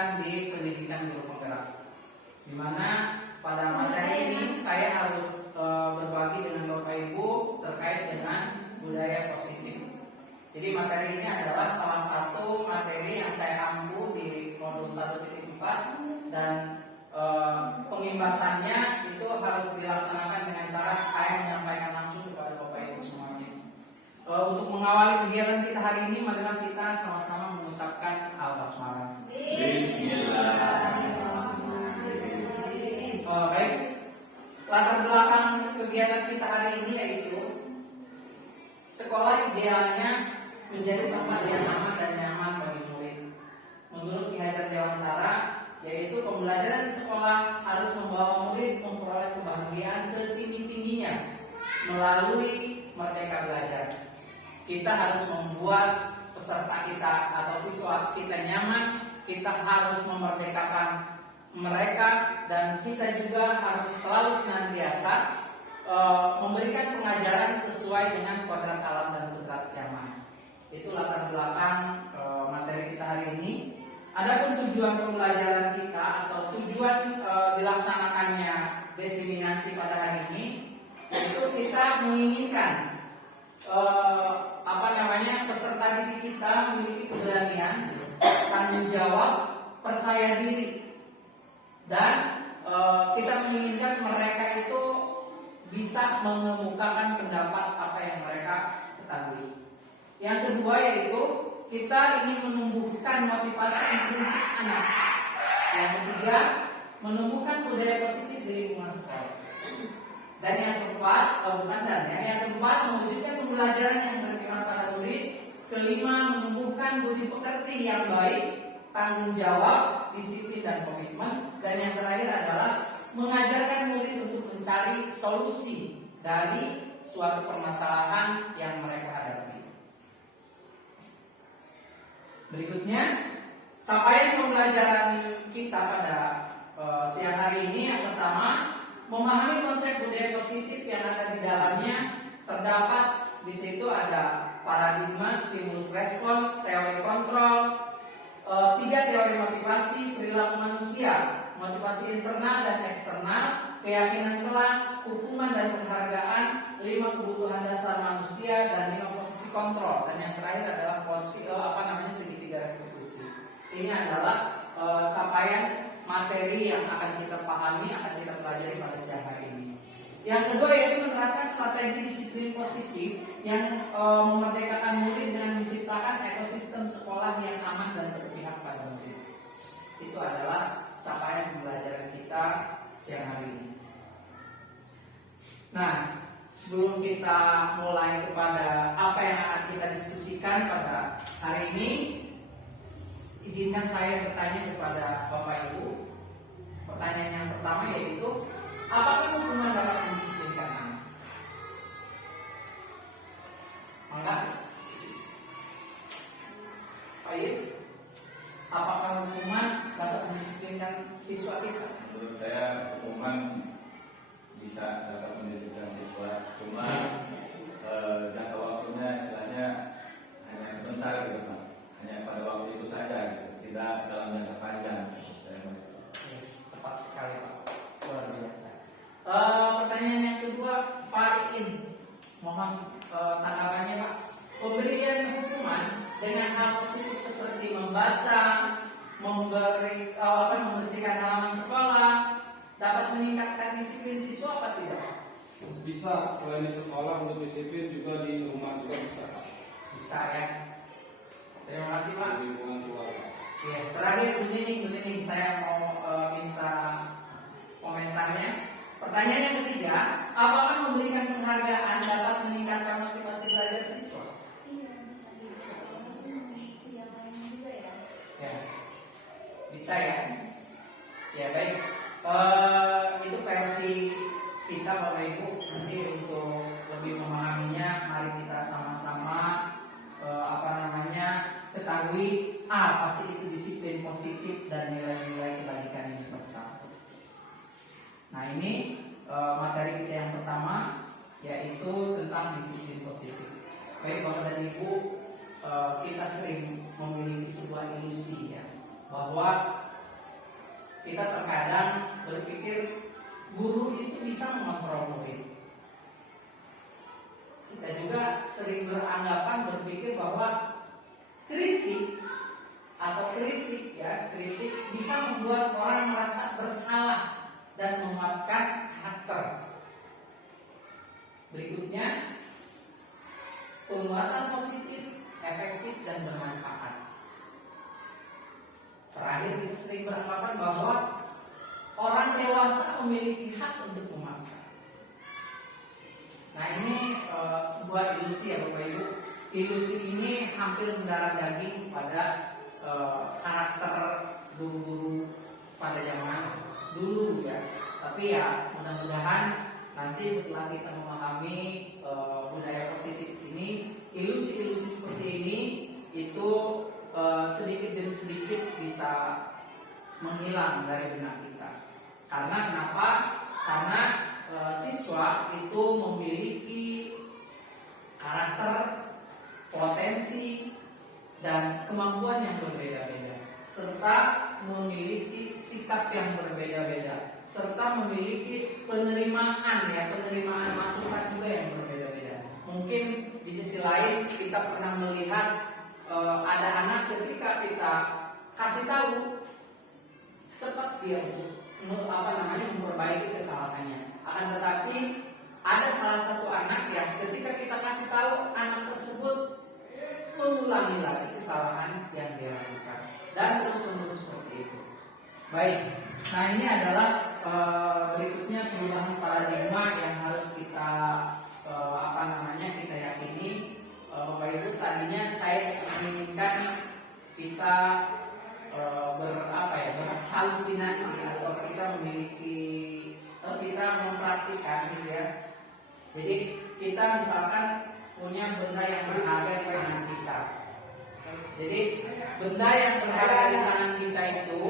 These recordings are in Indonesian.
laksanakan di pendidikan guru penggerak, di mana pada materi ini saya harus berbagi dengan Bapak Ibu terkait dengan budaya positif. Jadi materi ini adalah salah satu materi yang saya ampu di modul 1.4 dan pengimbasannya itu harus dilaksanakan dengan cara saya menyampaikan langsung kepada Bapak Ibu semuanya. Untuk mengawali kegiatan kita hari ini, marilah kita sama-sama mengucapkan Al-Basmalah. Bismillahirrahmanirrahim. Baik, latar belakang kegiatan kita hari ini yaitu sekolah idealnya menjadi tempat yang aman dan nyaman bagi murid. Menurut Ki Hajar Dewantara, yaitu pembelajaran di sekolah harus membawa murid memperoleh kebahagiaan setinggi-tingginya melalui merdeka belajar. Kita harus membuat peserta kita atau siswa kita nyaman, kita harus memerdekakan mereka, dan kita juga harus selalu senantiasa memberikan pengajaran sesuai dengan kodrat alam dan kodrat zaman. Itu latar belakang materi kita hari ini. Adapun tujuan pembelajaran kita atau tujuan dilaksanakannya diseminasi pada hari ini, itu kita menginginkan peserta didik kita memiliki keberanian, tanggung jawab, percaya diri, dan kita menginginkan mereka itu bisa mengemukakan pendapat apa yang mereka ketahui. Yang kedua yaitu kita ingin menumbuhkan motivasi intrinsik anak. Yang ketiga, menumbuhkan budaya positif di lingkungan sekolah. Dan yang keempat, yang keempat, mewujudkan pembelajaran yang berpihak pada murid. Kelima, menumbuhkan budi pekerti yang baik, tanggung jawab, disiplin dan komitmen. Dan yang terakhir adalah mengajarkan murid untuk mencari solusi dari suatu permasalahan yang mereka hadapi. Berikutnya, capaian pembelajaran kita pada siang hari ini yang pertama, memahami konsep budaya positif yang ada di dalamnya. Terdapat di situ ada paradigma, stimulus respon, teori kontrol, 3 teori motivasi, perilaku manusia, motivasi internal dan eksternal, keyakinan kelas, hukuman dan penghargaan, 5 kebutuhan dasar manusia, dan 5 posisi kontrol. Dan yang terakhir adalah segitiga restitusi. Ini adalah capaian materi yang akan kita pahami, akan kita pelajari pada siang hari ini. Yang kedua yaitu menerapkan strategi disiplin positif yang memerdekakan murid dengan menciptakan ekosistem sekolah yang aman dan berpihak pada murid. Itu adalah capaian pembelajaran kita siang hari ini. Nah, sebelum kita mulai kepada apa yang akan kita diskusikan pada hari ini, izinkan saya bertanya kepada Bapak Ibu. Pertanyaan yang pertama yaitu, apakah hukuman dapat mendisiplinkan anak? Maka, Pak Yus, apakah hukuman dapat mendisiplinkan siswa kita? Menurut saya hukuman bisa dapat mendisiplinkan siswa, cuma jangka waktunya istilahnya hanya sebentar gitu Pak, hanya pada waktu itu saja, gitu. Tidak dalam jangka panjang. Tepat sekali Pak, luar biasa. Pertanyaan yang kedua, Fariin, mohon tanggapannya Pak. Pemberian hukuman dengan hal positif seperti membaca, membersihkan halaman sekolah dapat meningkatkan disiplin siswa apa tidak? Bisa, selain di sekolah untuk disiplin juga di rumah juga bisa. Bisa ya. Terima kasih Pak. Di lingkungan keluarga. Ya, terakhir Bu Nining, saya mau minta komentarnya. Pertanyaan yang ketiga, apakah memberikan penghargaan dapat meningkatkan motivasi belajar siswa? Iya, bisa. Itu yang lain juga ya. Ya, bisa ya. Ya baik. Itu versi kita Bapak Ibu. Nanti untuk lebih memahaminya, mari kita sama-sama ketahui apa sih itu disiplin positif dan nilai-nilai kebajikan ini bersama. Nah ini materi kita yang pertama, yaitu tentang disiplin positif. Baik Bapak dan Ibu, kita sering memiliki sebuah ilusi ya, bahwa kita terkadang berpikir guru itu bisa mengontrol murid. Kita juga sering beranggapan berpikir bahwa kritik bisa membuat orang merasa bersalah dan menguatkan karakter. Berikutnya, penguatan positif, efektif dan bermanfaat. Terakhir, kita sering beranggapan bahwa orang dewasa memiliki hak untuk memaksa. Nah, ini sebuah ilusi ya Bapak Ibu. Ilusi ini hampir mendarah daging pada karakter guru-guru pada zaman dulu ya. Tapi ya mudah-mudahan nanti setelah kita memahami budaya positif ini, ilusi-ilusi seperti ini itu sedikit demi sedikit bisa menghilang dari benak kita. Karena kenapa? Karena siswa itu memiliki karakter, potensi, dan kemampuan yang berbeda-beda, serta memiliki sikap yang berbeda-beda, serta memiliki penerimaan masukan juga yang berbeda-beda. Mungkin di sisi lain kita pernah melihat ada anak ketika kita kasih tahu cepat dia memperbaiki kesalahannya. Akan tetapi ada salah satu anak yang ketika kita kasih tahu, anak tersebut mengulangi lagi kesalahan yang dia lakukan dan terus-menerus seperti itu. Baik, nah ini adalah berikutnya perubahan paradigma yang harus kita kita yakini. Bapak Ibu, tadinya saya menginginkan kita berhalusinasi atau kita mempraktikkan gitu ya. Jadi kita misalkan punya benda yang berharga di tangan kita. Jadi benda yang berharga di tangan kita itu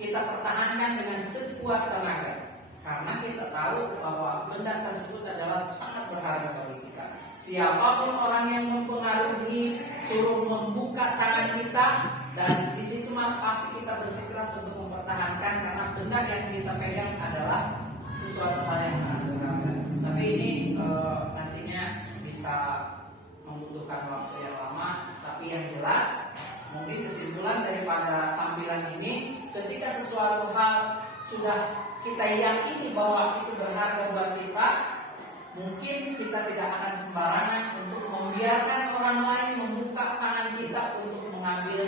kita pertahankan dengan sekuat tenaga, karena kita tahu bahwa benda tersebut adalah sangat berharga bagi kita. Siapapun orang yang mempengaruhi suruh membuka tangan kita, dan di situ pasti kita bersikeras untuk mempertahankan, karena benda yang kita pegang adalah sesuatu hal yang sangat berharga. Tapi ini nantinya bisa membutuhkan waktu yang lama. Tapi yang jelas, mungkin kesimpulan daripada tampilan ini, ketika sesuatu hal sudah kita yakini bahwa itu berharga buat kita, mungkin kita tidak akan sembarangan untuk membiarkan orang lain membuka tangan kita untuk mengambil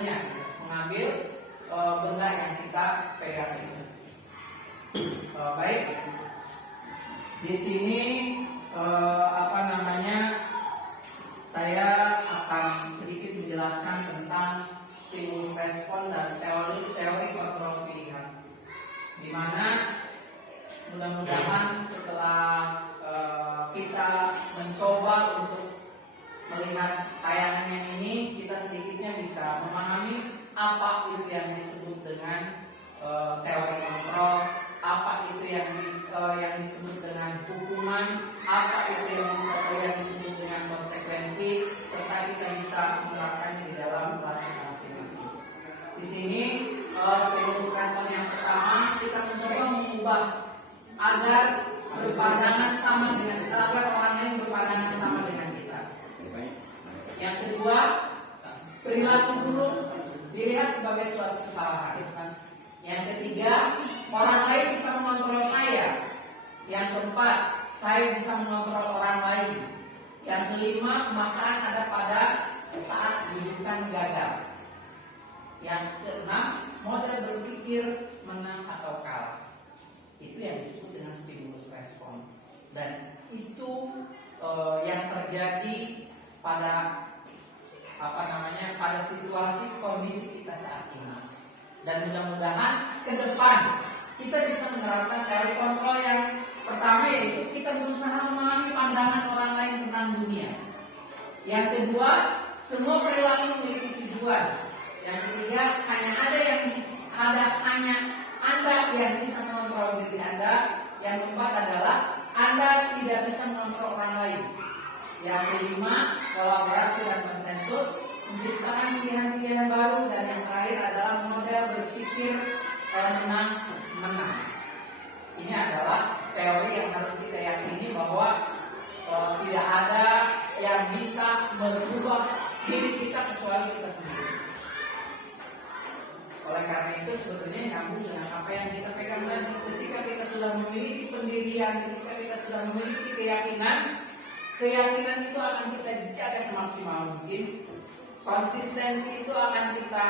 benda yang kita pegang itu. Baik, di sini saya akan sedikit menjelaskan tentang stimulus respon dan teori kontrol pilihan, di mana mudah-mudahan setelah kita mencoba untuk melihat tayangan yang ini, kita sedikitnya bisa memahami apa itu yang disebut dengan teori kontrol, apa itu yang disebut dengan hukuman, apa itu yang disebut dengan konsekuensi, serta kita bisa menerapkannya di dalam kelas kita masing-masing. Di sini stimulus respon yang pertama, kita mencoba mengubah agar orang lain berpandangan sama dengan kita. Yang kedua, perilaku buruk dilihat sebagai suatu kesalahan. Yang ketiga, orang lain bisa mengontrol saya. Yang keempat, saya bisa mengontrol orang lain. Yang kelima, pemaksaan ada pada saat rujukan gagal. Yang keenam, model berpikir menang atau kalah. Itu yang disebut dengan stimulus respon. Dan itu yang terjadi pada pada situasi kondisi kita saat ini. Dan mudah-mudahan ke depan kita bisa menerapkan teori kontrol yang pertama, yaitu kita berusaha memahami pandangan orang lain tentang dunia. Yang kedua, semua perilaku memiliki tujuan. Yang ketiga, hanya Anda yang bisa mengontrol diri Anda. Yang keempat adalah Anda tidak bisa mengontrol orang lain. Yang kelima, kolaborasi dan konsensus, menciptakan pilihan-pilihan baru. Dan yang terakhir adalah model berpikir menang. Ini adalah teori yang harus kita yakini bahwa tidak ada yang bisa merubah diri kita kecuali kita sendiri. Oleh karena itu sebetulnya nyambung dengan apa yang kita pegang tadi. Ketika kita sudah memiliki pendirian, ketika kita sudah memiliki keyakinan itu akan kita jaga semaksimal mungkin. Konsistensi itu akan kita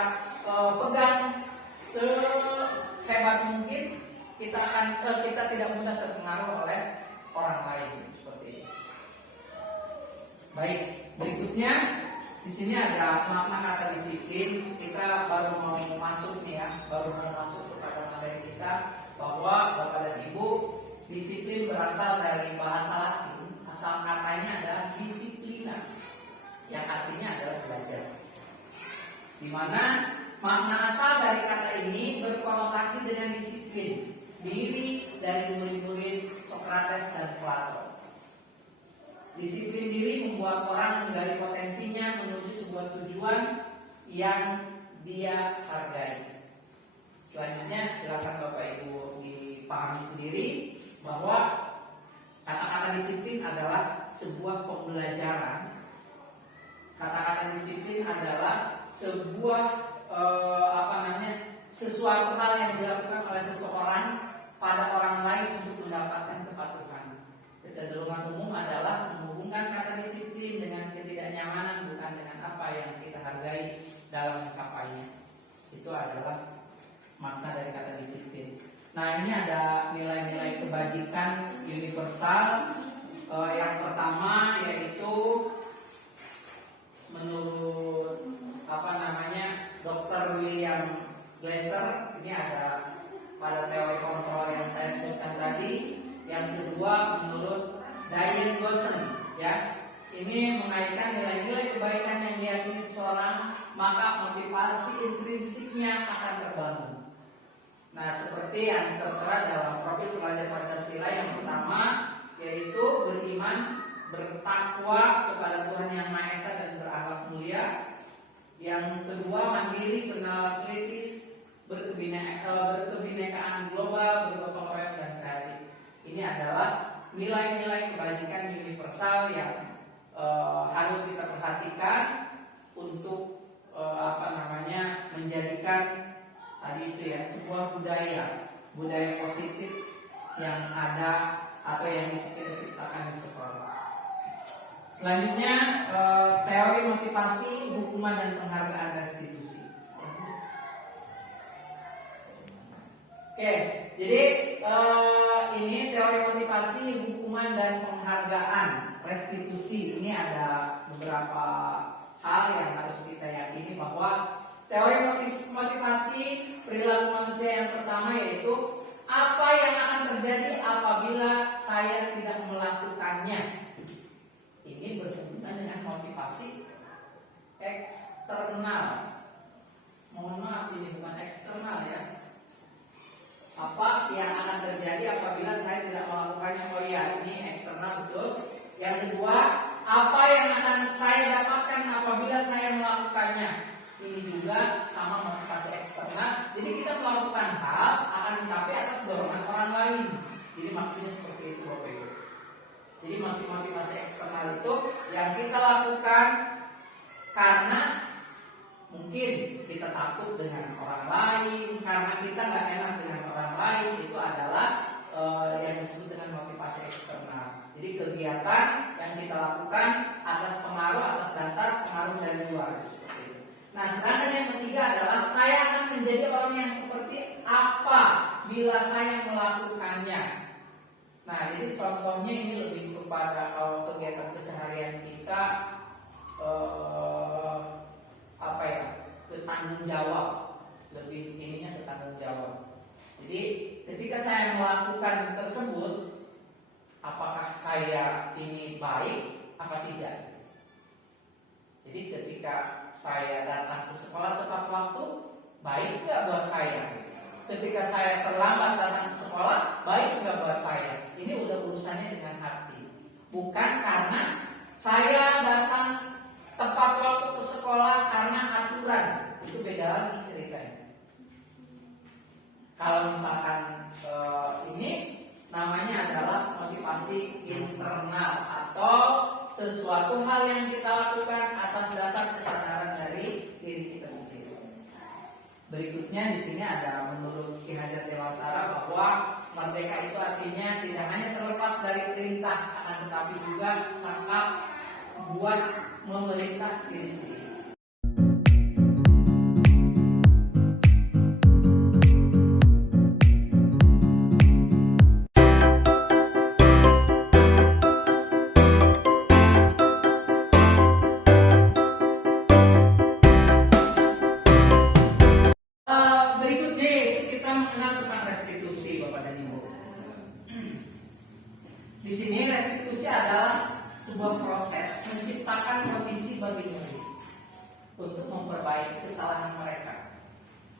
pegang sehebat mungkin. Kita tidak mudah terpengaruh oleh orang lain seperti ini. Baik, berikutnya di sini ada makna kata disiplin. Kita baru mau masuk nih ya, baru mau masuk kepada materi kita bahwa Bapak dan Ibu, disiplin berasal dari bahasa Latin. Asal katanya adalah disiplina, yang artinya adalah belajar. Di mana makna asal dari kata ini berkonotasi dengan disiplin diri dari murid-murid Sokrates dan Plato. Disiplin diri membuat orang menggali potensinya menuju sebuah tujuan yang dia hargai. Selanjutnya silakan Bapak Ibu dipahami sendiri bahwa kata-kata disiplin adalah sebuah pembelajaran. Kata-kata disiplin adalah sebuah sesuatu hal yang dilakukan oleh seseorang pada orang lain untuk mendapatkan kepatuhan. Kecenderungan umum adalah menghubungkan kata disiplin dengan ketidaknyamanan, bukan dengan apa yang kita hargai dalam mencapainya. Itu adalah makna dari kata disiplin. Nah, ini ada nilai-nilai kebajikan universal. Yang pertama yaitu menurut Dr. William Glasser, ini ada pada teori kontrol yang saya sebutkan tadi. Yang kedua menurut Diane Goshen, ya, ini mengaitkan nilai-nilai kebaikan yang diyakini seseorang, maka motivasi intrinsiknya akan terbangun. Nah, seperti yang tertera dalam profil pelajar Pancasila, yang pertama yaitu beriman, bertakwa kepada Tuhan Yang Maha Esa dan berakhlak mulia. Yang kedua mandiri, bernalar kritis, berkebinekaan global, bergotong royong dan kreatif. Ini adalah nilai-nilai kebajikan universal yang harus kita perhatikan untuk menjadikan tadi itu ya sebuah budaya positif yang ada atau yang bisa kita ciptakan di sekolah. Selanjutnya teori motivasi, hukuman dan penghargaan restitusi. Oke, jadi ini teori motivasi, hukuman dan penghargaan restitusi. Ini ada beberapa hal yang harus kita yakini bahwa teori motivasi perilaku manusia yang pertama yaitu apa yang akan terjadi apabila saya tidak melakukannya. Ini berhubungan dengan motivasi eksternal. Mohon maaf, ini bukan eksternal ya. Apa yang akan terjadi apabila saya tidak melakukannya? Oh iya, ini eksternal betul. Yang kedua, apa yang akan saya dapatkan apabila saya melakukannya? Ini juga sama motivasi eksternal. Jadi kita melakukan hal akan tetapi atas dorongan orang lain. Jadi maksudnya seperti itu Bapak Ibu. Jadi masih motivasi eksternal itu yang kita lakukan karena mungkin kita takut dengan orang lain, karena kita nggak enak dengan orang lain. Itu adalah yang disebut dengan motivasi eksternal. Jadi kegiatan yang kita lakukan atas pengaruh, atas dasar pengaruh dari luar. Nah, sedangkan yang ketiga adalah saya akan menjadi orang yang seperti apa bila saya melakukannya. Nah, jadi contohnya ini lebih kepada kalau kegiatan keseharian kita bertanggung jawab, lebih ininya bertanggung jawab. Jadi ketika saya melakukan tersebut, apakah saya ini baik apa tidak? Jadi ketika saya datang ke sekolah tepat waktu, baik nggak buat saya? Ketika saya terlambat datang ke sekolah, baik nggak buat saya? Ini udah urusannya dengan hati. Bukan karena saya datang tepat waktu ke sekolah karena aturan. Itu beda lagi ceritanya. Kalau misalkan ini namanya adalah motivasi internal atau sesuatu hal yang kita lakukan atas dasar kesadaran dari diri kita sendiri. Berikutnya di sini ada menurut Ki Hajar Dewantara bahwa merdeka itu artinya tidak hanya terlepas dari perintah, akan tetapi juga sangkap buat memerintah diri sendiri. Berikutnya kita mengenal tentang restitusi, Bapak dan Ibu. Di sini restitusi adalah sebuah proses menciptakan kondisi bagi murid untuk memperbaiki kesalahan mereka,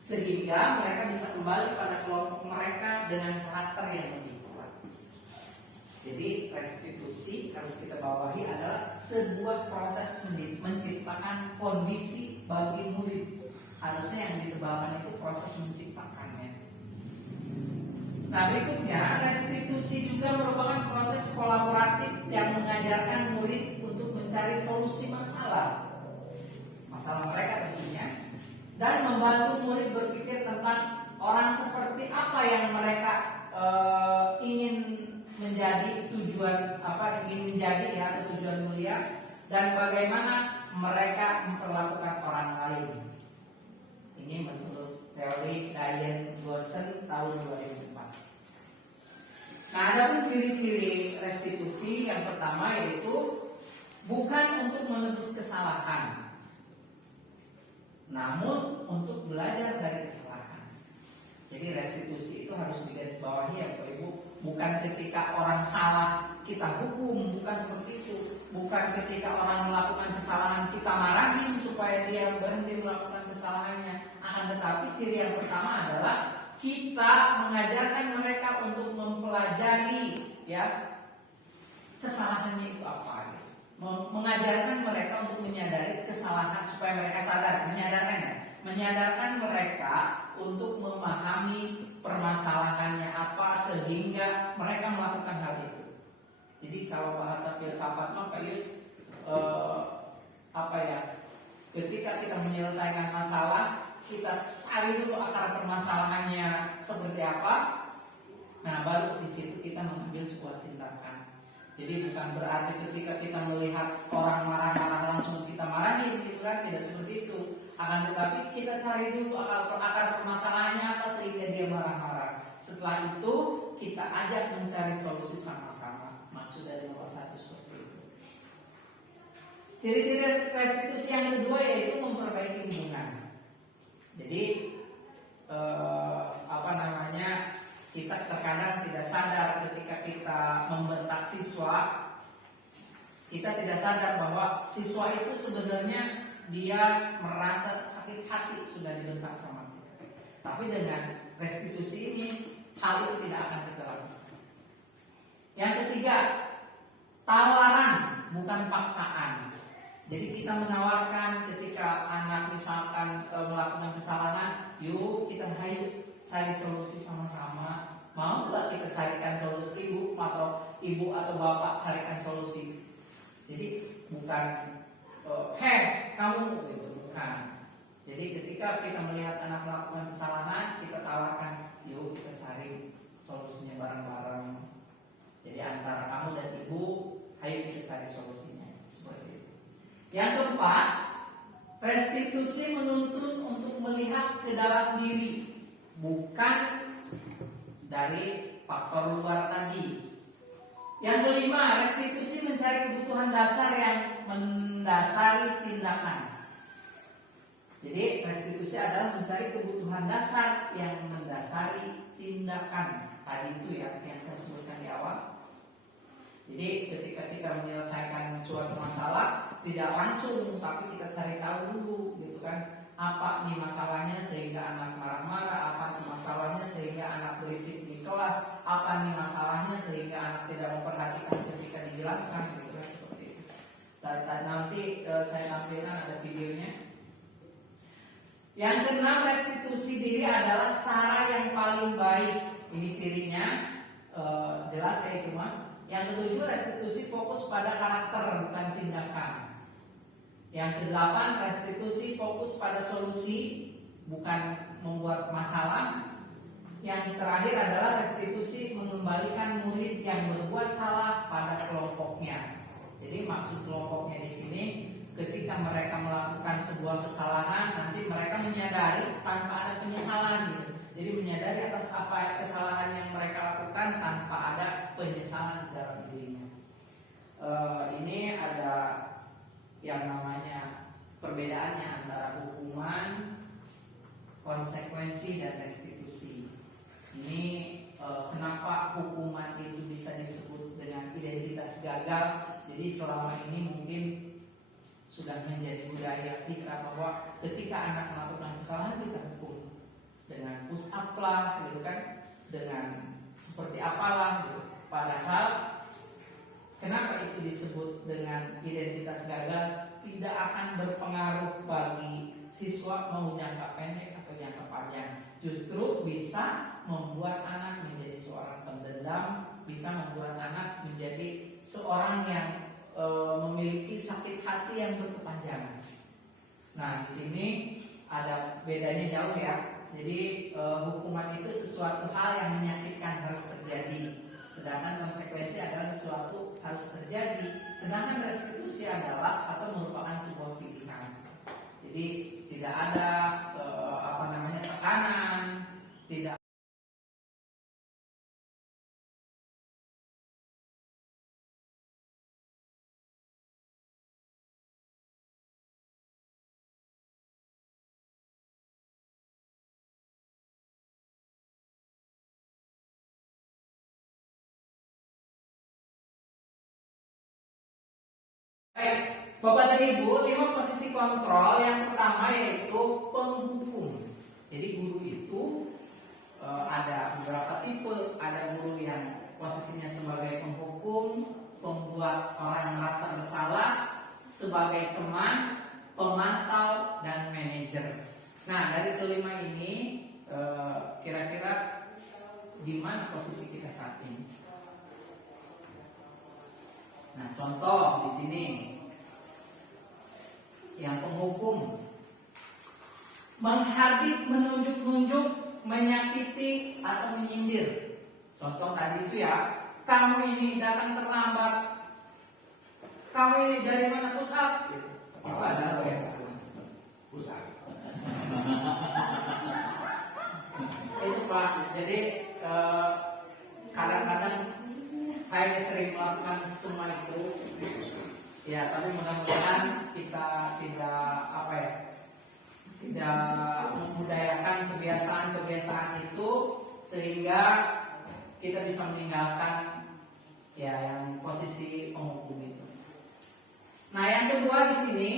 sehingga mereka bisa kembali pada kelompok mereka dengan karakter yang lebih kuat. Jadi restitusi harus kita bawahi adalah sebuah proses menciptakan kondisi bagi murid. Harusnya yang ditebalkan itu proses menciptakannya. Nah, berikutnya restitusi juga merupakan proses kolaboratif yang mengajarkan murid untuk mencari solusi masalah mereka tentunya, dan membantu murid berpikir tentang orang seperti apa yang mereka ingin menjadi tujuan mulia, dan bagaimana mereka memperlakukan orang lain. Ini menurut teori Diane Dawson tahun 2004. Nah, ada pun ciri-ciri restitusi. Yang pertama yaitu bukan untuk menebus kesalahan, namun untuk belajar dari kesalahan. Jadi restitusi itu harus digarisbawahi ya Bapak Ibu. Bukan ketika orang salah kita hukum, bukan seperti itu. Bukan ketika orang melakukan kesalahan kita marahin supaya dia berhenti melakukan kesalahannya. Akan tetapi ciri yang pertama adalah kita mengajarkan mereka untuk mempelajari ya kesalahannya itu apa. Mengajarkan mereka untuk menyadari kesalahan supaya mereka sadar, menyadarkan mereka untuk memahami permasalahannya apa sehingga mereka melakukan hal itu. Jadi kalau bahasa filsafat Pak Yus, ketika kita menyelesaikan masalah, kita cari dulu akar permasalahannya seperti apa. Nah, baru di situ kita mengambil sebuah tindakan. Jadi bukan berarti ketika kita melihat orang marah-marah langsung kita marahin, gitu kan? Tidak seperti itu. Akan tetapi kita cari dulu akar permasalahannya apa sehingga dia marah-marah. Setelah itu kita ajak mencari solusi sama-sama. Maksud dari nomor 1 seperti itu. Ciri-ciri restitusi yang kedua yaitu memperbaiki hubungan. Jadi kita terkadang tidak sadar ketika kita membentak siswa, kita tidak sadar bahwa siswa itu sebenarnya dia merasa sakit hati sudah dibentak sama kita. Tapi dengan restitusi ini hal itu tidak akan kita lakukan. Yang ketiga, tawaran bukan paksaan. Jadi kita menawarkan ketika anak misalkan melakukan kesalahan, yuk kita cari solusi sama-sama. Mau nggak kita carikan solusi, ibu atau bapak carikan solusi. Jadi bukan kamu gitu, bukan. Jadi ketika kita melihat anak melakukan kesalahan, kita tawarkan, yuk kita cari solusinya bareng-bareng. Jadi antara kamu dan ibu, ayo kita cari solusinya. Seperti itu. Yang keempat, restitusi menuntun untuk melihat ke dalam diri, bukan dari faktor luar tadi. Yang kelima, restitusi mencari kebutuhan dasar yang mendasari tindakan. Jadi restitusi adalah mencari kebutuhan dasar yang mendasari tindakan. Tadi itu ya yang saya sebutkan di awal. Jadi ketika kita menyelesaikan suatu masalah, tidak langsung, tapi kita cari tahu dulu, gitu kan? Apa nih masalahnya sehingga anak marah-marah, apa nih masalahnya sehingga anak berisik di kelas, apa nih masalahnya sehingga anak tidak memperhatikan ketika dijelaskan, gitu kan, seperti itu. Dan nanti saya tampilkan ada videonya. Yang keenam, restitusi restitusi diri adalah cara yang paling baik. Ini cirinya jelas ya itu mah. Yang ketujuh, restitusi fokus pada karakter bukan tindakan. Yang kedelapan, restitusi fokus pada solusi bukan membuat masalah. Yang terakhir adalah restitusi mengembalikan murid yang berbuat salah pada kelompoknya. Jadi maksud kelompoknya di sini, ketika mereka melakukan sebuah kesalahan, nanti mereka menyadari tanpa ada penyesalan gitu. Jadi menyadari atas apa kesalahan yang mereka lakukan tanpa ada penyesalan dalam dirinya. Ini ada yang namanya perbedaannya antara hukuman, konsekuensi, dan restitusi. Ini kenapa hukuman itu bisa disebut dengan identitas gagal. Jadi selama ini mungkin sudah menjadi budaya kita bahwa ketika anak melakukan kesalahan kita hukum dengan push up lah, gitu kan, dengan seperti apalah, gitu. Padahal kenapa itu disebut dengan identitas gagal? Tidak akan berpengaruh bagi siswa mau jangka pendek atau jangka panjang. Justru bisa membuat anak menjadi seorang pendendam, bisa membuat anak menjadi seorang yang memiliki sakit hati yang berkepanjangan. Nah, di sini ada bedanya jauh ya. Jadi hukuman itu sesuatu hal yang menyakitkan harus terjadi, sedangkan konsekuensi adalah sesuatu harus terjadi. Sedangkan restitusi adalah atau merupakan sebuah pilihan. Jadi tidak ada tekanan, tidak. Baik, Bapak dan Ibu, 5 posisi kontrol. Yang pertama yaitu penghukum. Jadi guru itu ada beberapa tipe. Ada guru yang posisinya sebagai penghukum, pembuat orang merasa bersalah, sebagai teman, pemantau, dan manajer. Nah, dari kelima ini kira-kira di mana posisi kita saat ini? Nah, contoh di sini yang penghukum menghardik, menunjuk-nunjuk, menyakiti atau menyindir. Contoh tadi itu ya, kamu ini datang terlambat, kamu ini dari mana pusat? Gitu. Itu adalah pusat. Itu Pak. Jadi kadang-kadang saya sering melakukan semua itu, ya. Tapi mudah-mudahan kita tidak membudayakan kebiasaan-kebiasaan itu sehingga kita bisa meninggalkan ya yang posisi penghukum itu. Nah, yang kedua di sini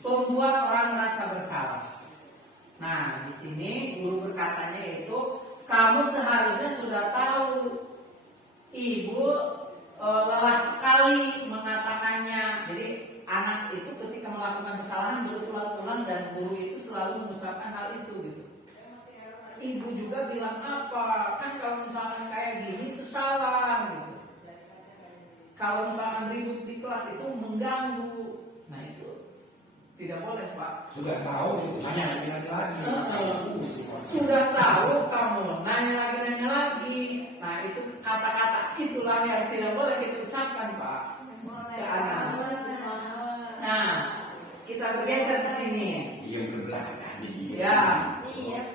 membuat orang merasa bersalah. Nah, di sini guru berkatanya yaitu kamu seharusnya sudah tahu. Ibu lelah sekali mengatakannya. Jadi anak itu ketika melakukan kesalahan berulang-ulang dan guru itu selalu mengucapkan hal itu gitu. Ibu juga bilang apa? Kan kalau misalkan kayak gini itu salah gitu. Kalau misalkan ribut di kelas itu mengganggu. Nah, itu tidak boleh, Pak. Sudah tahu, nanya lagi. Sudah tahu kamu nanya lagi. Nah, itu kata-kata itulah yang tidak boleh kita ucapkan, Pak, ke anak. Nah, kita bergeser ke sini. Yang berbelanja nih. Ya.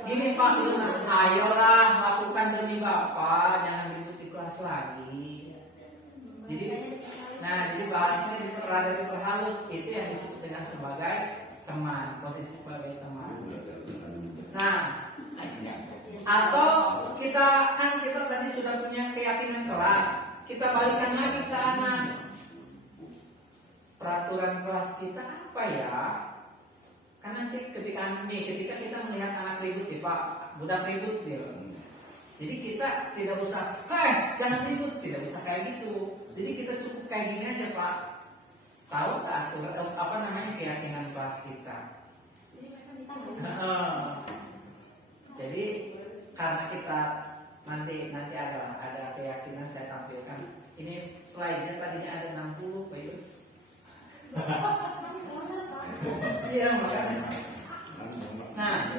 Gini Pak, ayolah lakukan demi Bapak, jangan ribut di kelas lagi. Jadi bahasanya diperhalus, itu yang disebut dengan sebagai teman, posisi sebagai teman. Nah, atau kita tadi sudah punya keyakinan keras, kita balikan lagi ke anak. Peraturan kelas kita apa ya? Kan nanti ketika kita melihat anak ribut ya Pak, budak ribut ya. Jadi kita tidak usah, jangan ribut, tidak usah kayak gitu. Jadi kita cukup kayak gini aja Pak. Tahu aturan keyakinan kelas kita. Jadi karena kita nanti ada keyakinan saya tampilkan. Ini slide-nya tadinya ada 60, Pak Yus. Iya, makanya. Nah,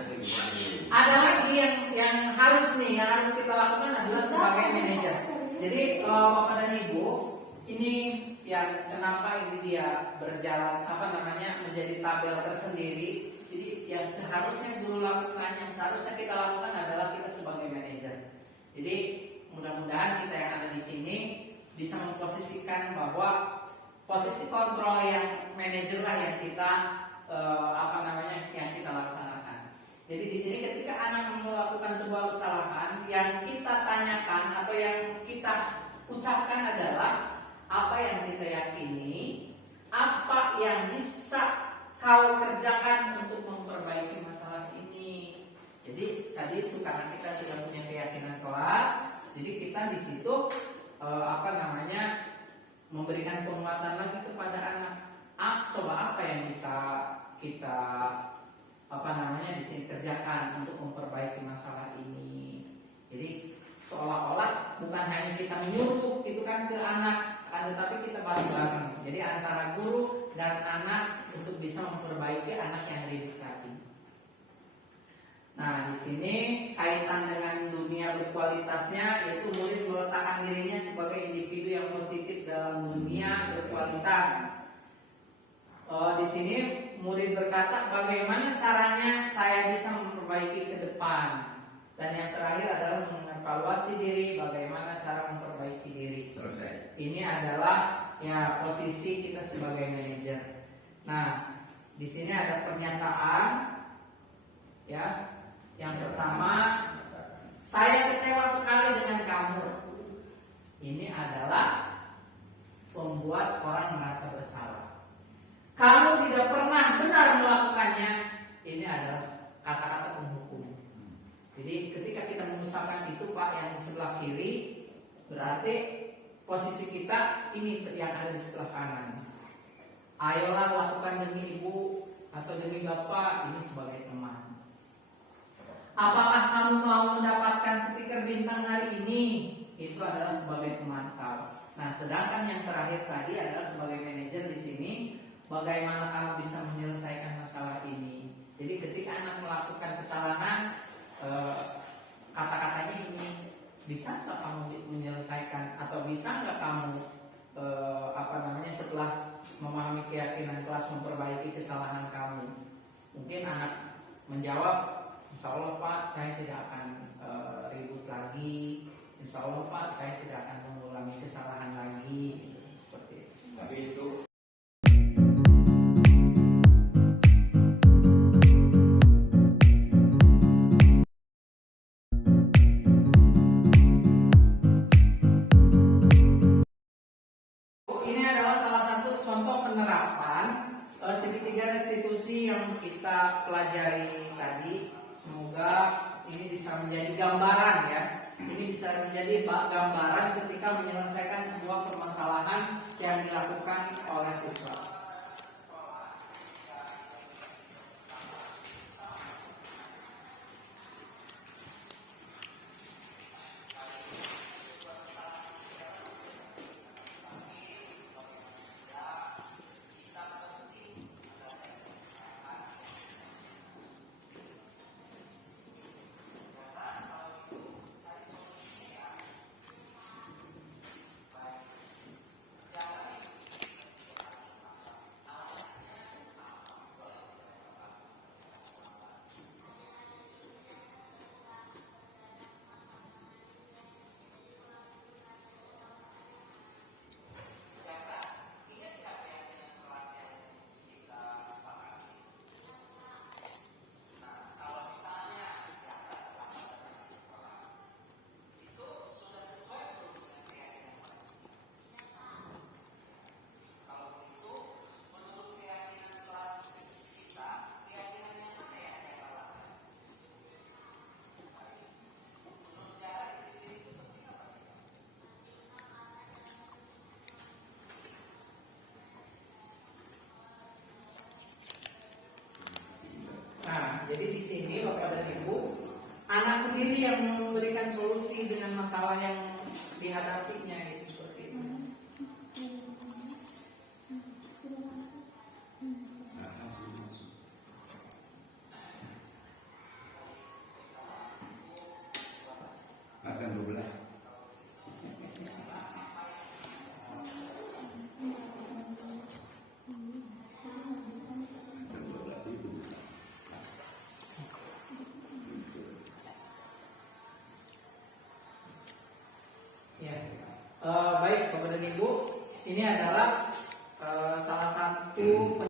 ada lagi yang harus kita lakukan adalah sebagai manajer. Jadi Bapak dan Ibu, ini yang kenapa ini dia berjalan menjadi tabel tersendiri. Jadi yang seharusnya dulu lakukan, yang seharusnya kita lakukan adalah kita sebagai manajer. Jadi mudah-mudahan kita yang ada di sini bisa memposisikan bahwa posisi kontrol yang manajer lah yang kita yang kita laksanakan. Jadi di sini ketika anak melakukan sebuah kesalahan, yang kita tanyakan atau yang kita ucapkan adalah apa yang kita yakini, apa yang bisa kau kerjakan untuk memperbaiki masalah ini. Jadi tadi itu karena kita sudah punya keyakinan kelas, jadi kita di situ memberikan penguatan lagi kepada anak. Coba apa yang bisa kita di sini kerjakan untuk memperbaiki masalah ini. Jadi seolah-olah bukan hanya kita menyuruh itu kan ke anak, tetapi kita bareng-bareng. Jadi antara guru dan anak untuk bisa memperbaiki anak yang didekati. Nah, di sini kaitan dengan dunia berkualitasnya, yaitu murid meletakkan dirinya sebagai individu yang positif dalam dunia berkualitas. Di sini murid berkata, bagaimana caranya saya bisa memperbaiki ke depan. Dan yang terakhir adalah mengevaluasi diri, bagaimana cara memperbaiki diri. Selesai. Ini adalah posisi kita sebagai manajer. Nah, di sini ada pernyataan, Yang pertama, saya kecewa sekali dengan kamu. Ini adalah membuat orang merasa bersalah. Kamu tidak pernah benar melakukannya. Ini adalah kata-kata penghukum. Jadi ketika kita mengucapkan itu, Pak, yang di sebelah kiri, berarti posisi kita ini yang ada di sebelah kanan. Ayolah lakukan demi ibu atau demi bapak, ini sebagai teman. Apakah kamu mau mendapatkan stiker bintang hari ini? Itu adalah sebagai pemantau. Nah, sedangkan yang terakhir tadi adalah sebagai manajer di sini, bagaimana kamu bisa menyelesaikan masalah ini. Jadi ketika anak melakukan kesalahan, kata-katanya ini, bisa nggak kamu menyelesaikan atau bisa nggak kamu setelah memahami keyakinan kelas memperbaiki kesalahan kamu. Mungkin anak menjawab, insya Allah Pak, saya tidak akan ribut lagi. Insya Allah Pak, saya tidak akan mengulangi kesalahan lagi. Seperti itu. Tapi itu ini adalah salah satu contoh penerapan segitiga restitusi yang kita pelajari tadi. Semoga ini bisa menjadi gambaran Ini bisa menjadi gambaran ketika menyelesaikan sebuah permasalahan yang dilakukan oleh siswa. sendiri yang memberikan solusi dengan masalah yang dihadapinya gitu, seperti itu. Pasal 12. Ya, baik Bapak dan Ibu, ini adalah salah satu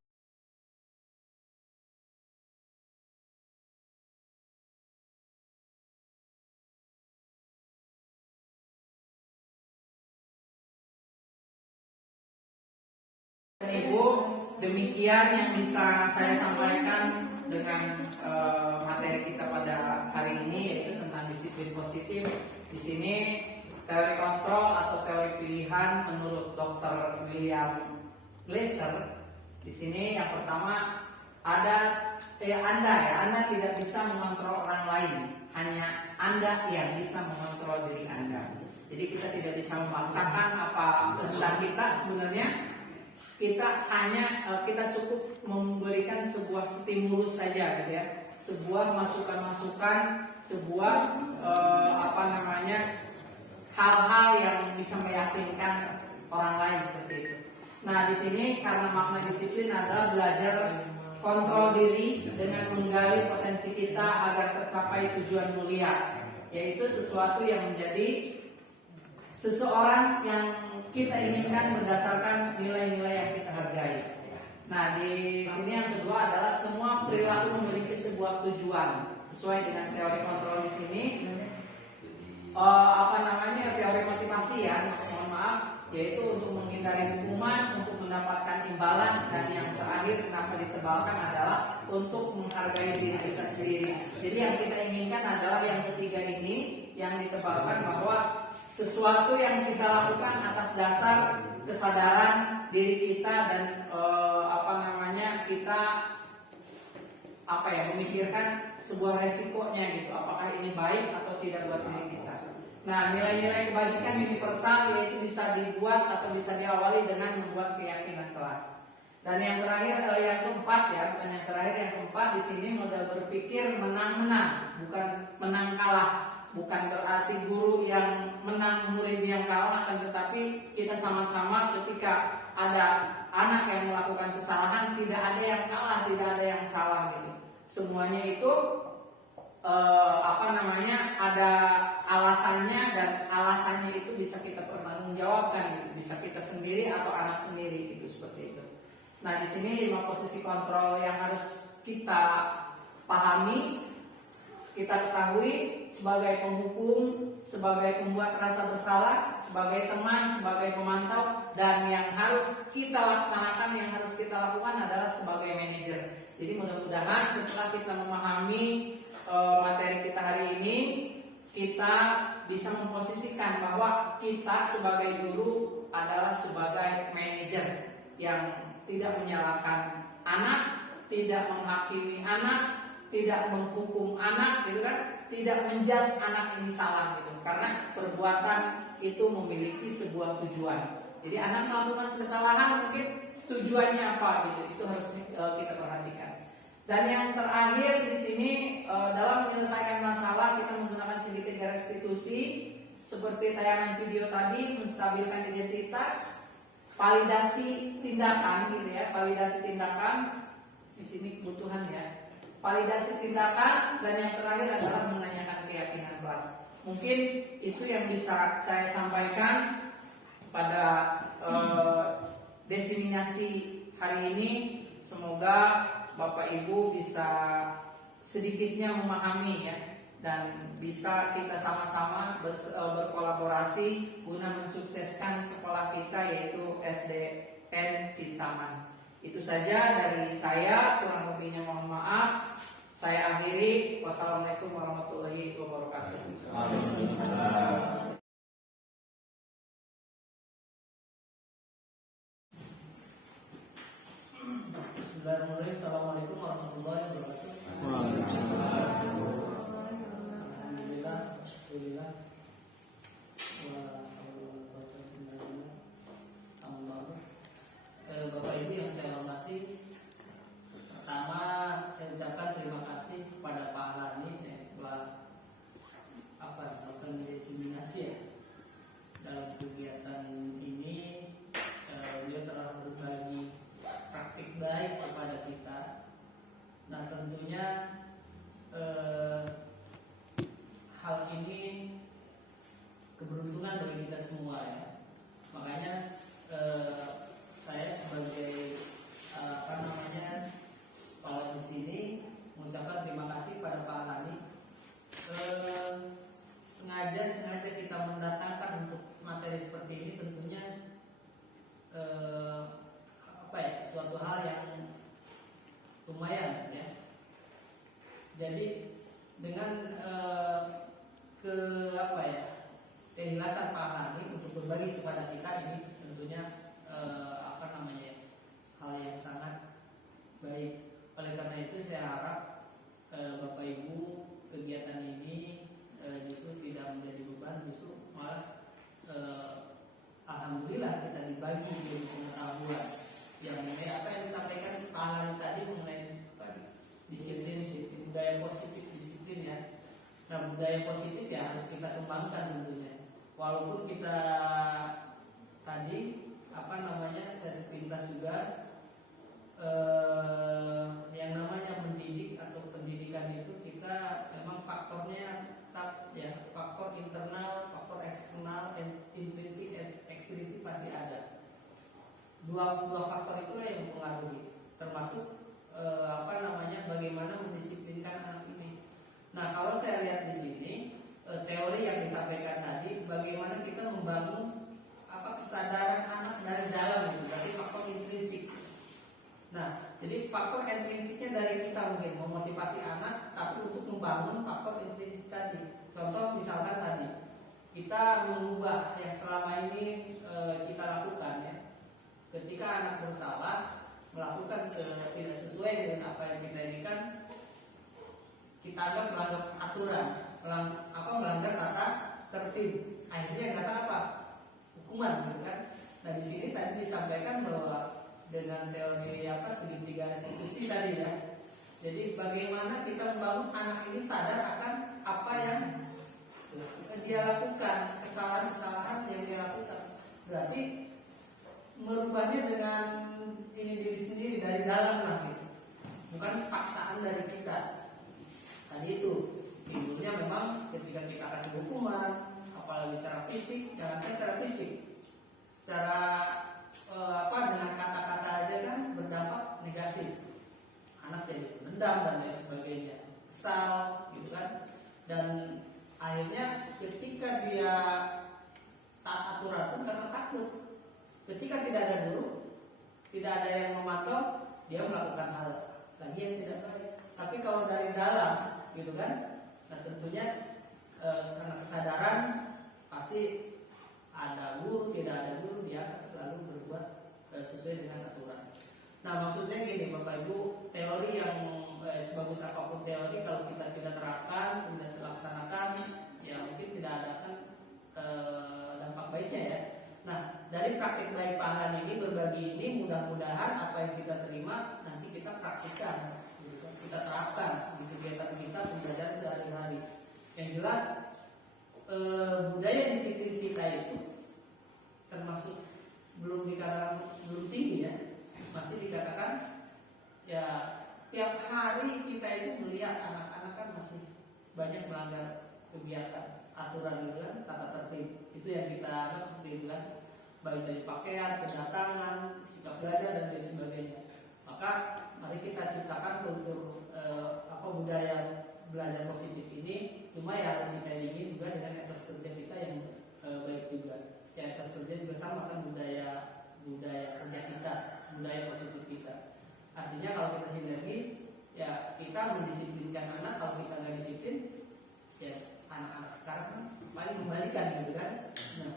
dan Ibu, demikian yang bisa saya sampaikan dengan materi kita pada hari ini, yaitu tentang disiplin positif. Di sini teori kontrol atau teori pilihan menurut Dr. William Glasser. Di sini yang pertama ada Anda tidak bisa mengontrol orang lain, hanya Anda yang bisa mengontrol diri Anda. Jadi kita tidak bisa memaksakan apa tentang kita sebenarnya. Kita cukup memberikan sebuah stimulus saja gitu ya, sebuah masukan-masukan, sebuah hal-hal yang bisa meyakinkan orang lain seperti itu. Nah, di sini karena makna disiplin adalah belajar kontrol diri dengan menggali potensi kita agar tercapai tujuan mulia, yaitu sesuatu yang menjadi seseorang yang kita inginkan berdasarkan nilai-nilai yang kita hargai. Nah, di sini yang kedua adalah semua perilaku memiliki sebuah tujuan sesuai dengan teori kontrol di sini. Teori motivasi ya, mohon maaf, yaitu untuk menghindari hukuman, untuk mendapatkan imbalan, dan yang terakhir kenapa ditebalkan adalah untuk menghargai diri kita sendiri. Jadi yang kita inginkan adalah yang ketiga ini, yang ditebalkan bahwa sesuatu yang kita lakukan atas dasar kesadaran diri kita dan kita memikirkan sebuah resikonya gitu, apakah ini baik atau tidak buat diri kita. Nah, nilai-nilai kebajikan universal yaitu bisa dibuat atau bisa diawali dengan membuat keyakinan kelas. Dan yang terakhir, yang keempat ya, bukan yang terakhir, yang keempat di sini model berpikir menang-menang, bukan menang kalah. Bukan berarti guru yang menang, murid yang kalah, akan tetapi kita sama-sama ketika ada anak yang melakukan kesalahan, tidak ada yang kalah, tidak ada yang salah gitu. Semuanya itu ada alasannya, dan alasannya itu bisa kita pertanggungjawabkan gitu. Bisa kita sendiri atau anak sendiri gitu, seperti itu. Nah, di sini 5 posisi kontrol yang harus kita pahami, kita ketahui sebagai penghukum, sebagai pembuat rasa bersalah, sebagai teman, sebagai pemantau, dan yang harus kita laksanakan, yang harus kita lakukan adalah sebagai manajer. Jadi mudah-mudahan setelah kita memahami materi kita hari ini, kita bisa memposisikan bahwa kita sebagai guru adalah sebagai manajer yang tidak menyalahkan anak, tidak menghakimi anak, tidak menghukum anak, gitu kan? Tidak menjudge anak ini salah gitu. Karena perbuatan itu memiliki sebuah tujuan. Jadi anak melakukan kesalahan, mungkin tujuannya apa gitu. Itu harus kita perhatikan. Dan yang terakhir di sini dalam menyelesaikan masalah kita menggunakan sedikit restitusi seperti tayangan video tadi, menstabilkan identitas, validasi tindakan gitu ya, validasi tindakan di sini kebutuhan ya. Validasi tindakan, dan yang terakhir adalah menanyakan keyakinan kelas. Mungkin itu yang bisa saya sampaikan pada diseminasi hari ini. Semoga Bapak Ibu bisa sedikitnya memahami ya, dan bisa kita sama-sama berkolaborasi guna mensukseskan sekolah kita, yaitu SDN Sintaman. Itu saja dari saya, kurang lebihnya mohon maaf. Saya akhiri. Wassalamualaikum warahmatullahi wabarakatuh. Bismillahirrahmanirrahim. Assalamualaikum warahmatullahi wabarakatuh. Alhamdulillah, Jadi dengan ke apa ya, keikhlasan Pak Hani untuk berbagi kepada kita ini tentunya apa namanya, hal yang sangat baik. Oleh karena itu saya harap Bapak Ibu, kegiatan ini justru tidak menjadi beban, justru malah alhamdulillah kita dibagi ilmu pengetahuan yang mengenai apa yang disampaikan Pak Hani tadi mengenai disiplin, budaya positif, disiplin ya. Nah, budaya positif ya harus kita kembangkan tentunya. Walaupun kita tadi apa namanya, saya sepintas juga yang namanya mendidik atau pendidikan itu kita memang faktornya tetap ya, faktor internal, faktor eksternal, intrinsik, ekstrinsik pasti ada. Dua faktor itulah yang mempengaruhi, termasuk apa namanya, bagaimana mendisiplinkan anak ini. Nah, kalau saya lihat di sini teori yang disampaikan tadi, bagaimana kita membangun apa kesadaran anak dari dalam itu, dari faktor intrinsik. Nah, jadi faktor intrinsiknya dari kita mungkin memotivasi anak, tapi untuk membangun faktor intrinsik tadi. Contoh misalkan tadi kita mengubah yang selama ini kita lakukan ya. Ketika anak bersalah melakukan tidak sesuai dengan apa yang kita inginkan, kita anggap melanggar aturan, melanggar tata tertib. Akhirnya yang kata apa? Hukuman, gitu kan? Nah, di sini tadi disampaikan bahwa dengan teori apa, segitiga restitusi tadi ya. Jadi bagaimana kita membangun anak ini sadar akan apa yang dia lakukan, kesalahan-kesalahan yang dia lakukan. Berarti merubahnya dengan ini diri sendiri dari dalam lah gitu. Bukan paksaan dari kita. Tadi itu timbulnya memang ketika kita kasih hukuman, apalagi secara fisik, jangankan secara fisik, secara dengan kata-kata aja kan berdampak negatif. Anak jadi mendam dan lain sebagainya, kesal gitu kan. Dan akhirnya ketika dia taat aturan pun karena takut. Ketika tidak ada guru, tidak ada yang memantau, dia melakukan hal lagi yang tidak baik. Tapi kalau dari dalam gitu kan, nah tentunya karena kesadaran pasti ada guru, tidak ada guru, dia akan selalu berbuat sesuai dengan aturan. Nah, maksudnya gini Bapak Ibu, teori yang sebagus apapun teori, kalau kita tidak terapkan, tidak terlaksanakan, ya mungkin tidak ada kan dampak baiknya ya. Nah, dari praktik baik Pak Han ini, berbagi ini, mudah-mudahan apa yang kita terima nanti kita praktikkan, kita terapkan di kegiatan kita pembelajaran sehari-hari. Yang jelas budaya disiplin kita itu termasuk belum dikatakan belum tinggi ya, masih dikatakan ya tiap hari kita itu melihat anak-anak kan masih banyak melanggar kegiatan aturan juga, tata tertib itu yang kita anggap seperti itu kan, baik dari pakaian, kedatangan, sikap belajar dan lain sebagainya. Maka mari kita ciptakan kultur budaya belajar positif ini. Cuma ya harus kita iringi juga dengan etos kerja kita yang baik juga. Ya, etos kerja juga sama kan, budaya kerja kita, budaya positif kita. Artinya kalau kita sinergi, ya kita mendisiplinkan anak. Kalau kita nggak disiplin, ya anak-anak sekarang kan paling membalikan gitu kan. Nah,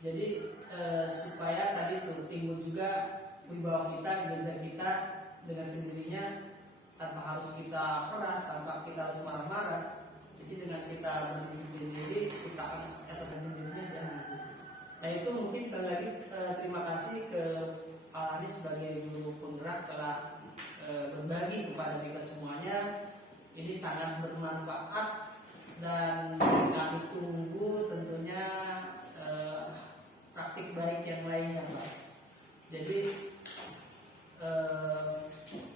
jadi supaya tadi itu timbul juga wibawa kita, ijazah kita dengan sendirinya, tanpa harus kita keras, tanpa kita harus marah-marah. Jadi dengan kita berdisiplin diri, kita akan etos sendirinya dan gitu. Nah, itu mungkin sekali lagi terima kasih ke Pak Hani sebagai guru penggerak telah berbagi kepada kita semuanya. Ini sangat bermanfaat dan kami tunggu tentunya praktik baik yang lainnya, Pak. Jadi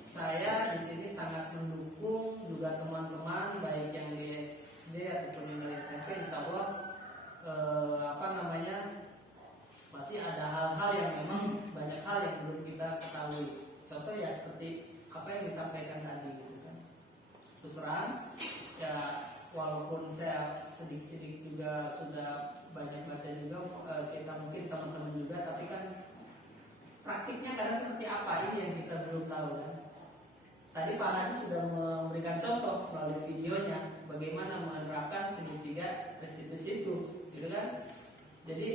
saya di sini sangat mendukung juga teman-teman baik yang di SD ataupun yang dari SMP. Insya Allah pasti ada hal-hal yang memang banyak hal yang belum kita ketahui. Contoh ya seperti apa yang disampaikan tadi gitu kan. Terus terang ya, walaupun saya sedikit-sedikit juga sudah banyak baca juga, kita mungkin teman-teman juga, tapi kan praktiknya kadang seperti apa ini yang kita belum tahu kan. tadi Pak Hadi sudah memberikan contoh melalui videonya bagaimana menerapkan segitiga restitusi itu, gitu kan? Jadi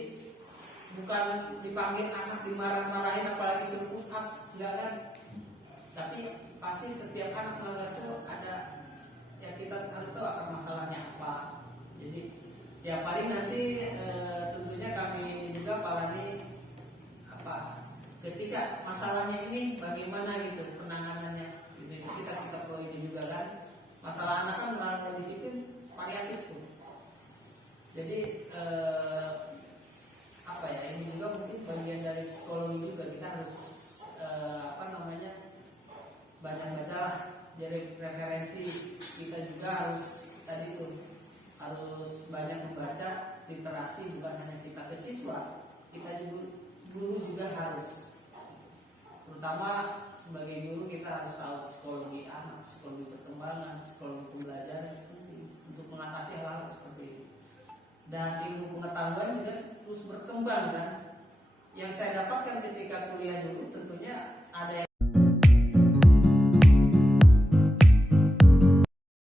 bukan dipanggil anak dimarah-marahin apalagi suruh push up, enggak kan? Tapi pasti setiap anak melanggar itu ada, ya kita harus tahu akan masalahnya apa. Jadi ya paling nanti tentunya kami juga Pak Hadi ketika masalahnya ini bagaimana gitu penanganannya gitu. Kita perlu ini juga kan, masalah anak kan melanggar disiplin variatif tuh. Jadi ini juga mungkin bagian dari psikologi juga, kita harus banyak baca lah, jadi referensi kita juga harus tadi itu harus banyak membaca literasi, bukan hanya kita ke siswa, kita juga guru juga harus. Terutama sebagai guru kita harus tahu psikologi anak, psikologi perkembangan, psikologi pembelajaran untuk mengatasi hal-hal seperti itu. Dan ilmu pengetahuan juga terus berkembang kan. Yang saya dapatkan ketika kuliah dulu,